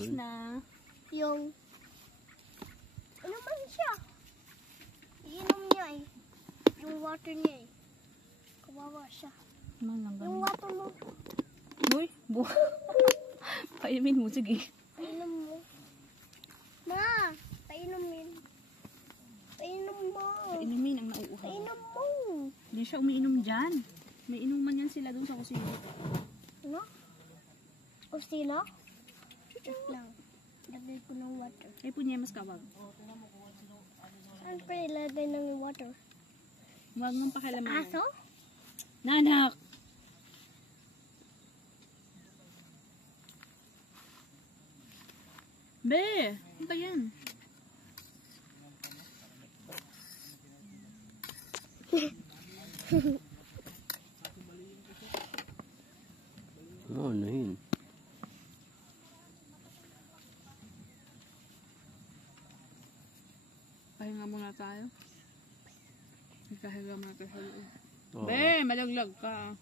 Tapos na. Yung... Ano ba siya? Iinom niya eh. Yung water niya eh. Kawawa siya. Yung water mo. Uy, painumin mo, sige. Painom mo. Ma, painumin. Painom mo. Painumin ang nauuhaw. Painom mo. Hindi siya umiinom dyan. May inuman yan sila dun sa kusina. Ano? O sila? Just lang. Lagay ko ng water. Ay, punyemas ka, wag. Saan pa ilagay ng water? Wag mong pakialaman. Aso? Nanak! Be! Ano ba yan? Oh, nahin. Pahinga muna tayo. Ikahiga muna tayo sa loob. Oh. Be! Malaglag ka.